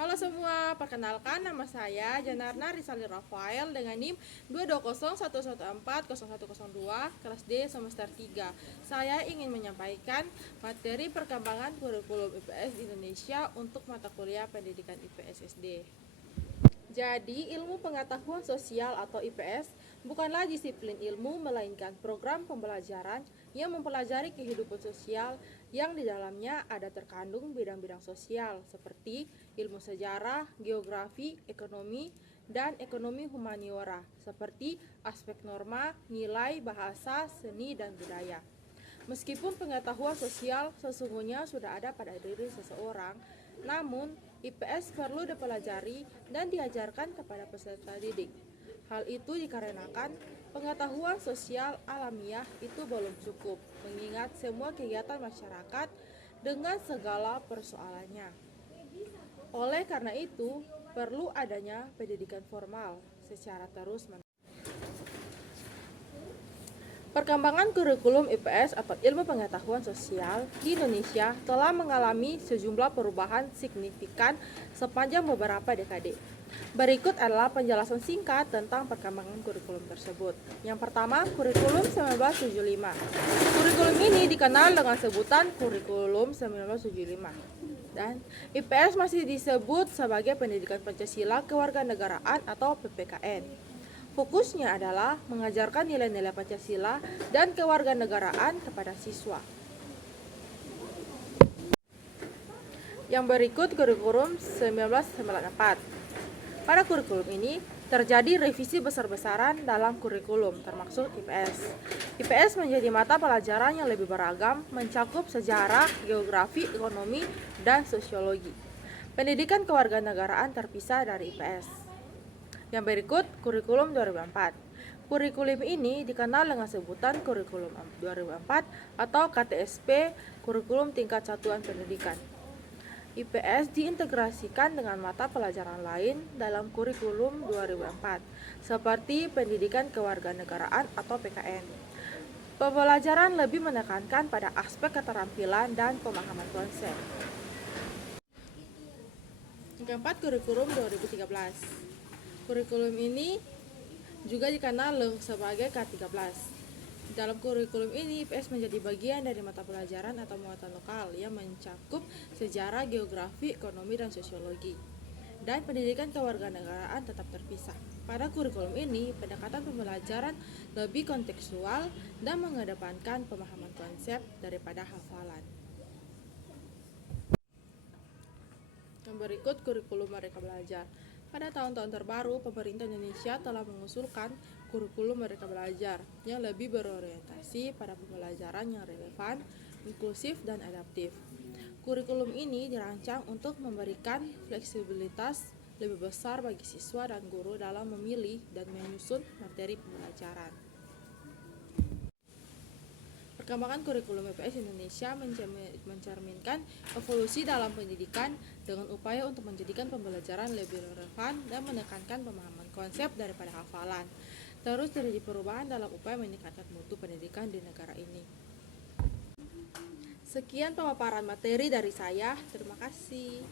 Halo semua, perkenalkan nama saya Janarna Rizali Rafael dengan NIM 22011140102 kelas D semester 3. Saya ingin menyampaikan materi perkembangan kurikulum IPS di Indonesia untuk mata kuliah pendidikan IPS SD. Jadi, ilmu pengetahuan sosial atau IPS bukanlah disiplin ilmu, melainkan program pembelajaran yang mempelajari kehidupan sosial yang di dalamnya ada terkandung bidang-bidang sosial seperti ilmu sejarah, geografi, ekonomi, dan ekonomi humaniora seperti aspek norma, nilai, bahasa, seni, dan budaya. Meskipun pengetahuan sosial sesungguhnya sudah ada pada diri seseorang, namun IPS perlu dipelajari dan diajarkan kepada peserta didik. Hal itu dikarenakan pengetahuan sosial alamiah itu belum cukup, mengingat semua kegiatan masyarakat dengan segala persoalannya. Oleh karena itu, perlu adanya pendidikan formal secara terus-menerus. Perkembangan kurikulum IPS atau ilmu pengetahuan sosial di Indonesia telah mengalami sejumlah perubahan signifikan sepanjang beberapa dekade. Berikut adalah penjelasan singkat tentang perkembangan kurikulum tersebut. Yang pertama, kurikulum 1975. Kurikulum ini dikenal dengan sebutan kurikulum 1975. Dan IPS masih disebut sebagai Pendidikan Pancasila Kewarganegaraan atau PPKN. Fokusnya adalah mengajarkan nilai-nilai Pancasila dan kewarganegaraan kepada siswa. Yang berikut kurikulum 1994. Pada kurikulum ini terjadi revisi besar-besaran dalam kurikulum termasuk IPS. IPS menjadi mata pelajaran yang lebih beragam, mencakup sejarah, geografi, ekonomi, dan sosiologi. Pendidikan kewarganegaraan terpisah dari IPS. Yang berikut, kurikulum 2004. Kurikulum ini dikenal dengan sebutan kurikulum 2004 atau KTSP, kurikulum tingkat satuan pendidikan. IPS diintegrasikan dengan mata pelajaran lain dalam kurikulum 2004, seperti pendidikan kewarganegaraan atau PKN. Pembelajaran lebih menekankan pada aspek keterampilan dan pemahaman konsep. Yang keempat, kurikulum 2013. Kurikulum ini juga dikenal sebagai K13. Dalam kurikulum ini, IPS menjadi bagian dari mata pelajaran atau muatan lokal yang mencakup sejarah, geografi, ekonomi, dan sosiologi. Dan pendidikan kewarganegaraan tetap terpisah. Pada kurikulum ini, pendekatan pembelajaran lebih kontekstual dan mengedepankan pemahaman konsep daripada hafalan. Yang berikut, kurikulum Merdeka Belajar. Pada tahun-tahun terbaru, pemerintah Indonesia telah mengusulkan kurikulum Merdeka Belajar yang lebih berorientasi pada pembelajaran yang relevan, inklusif, dan adaptif. Kurikulum ini dirancang untuk memberikan fleksibilitas lebih besar bagi siswa dan guru dalam memilih dan menyusun materi pembelajaran. Perkembangan kurikulum IPS Indonesia mencerminkan evolusi dalam pendidikan dengan upaya untuk menjadikan pembelajaran lebih relevan dan menekankan pemahaman konsep daripada hafalan. Terus terjadi perubahan dalam upaya meningkatkan mutu pendidikan di negara ini. Sekian pemaparan materi dari saya. Terima kasih.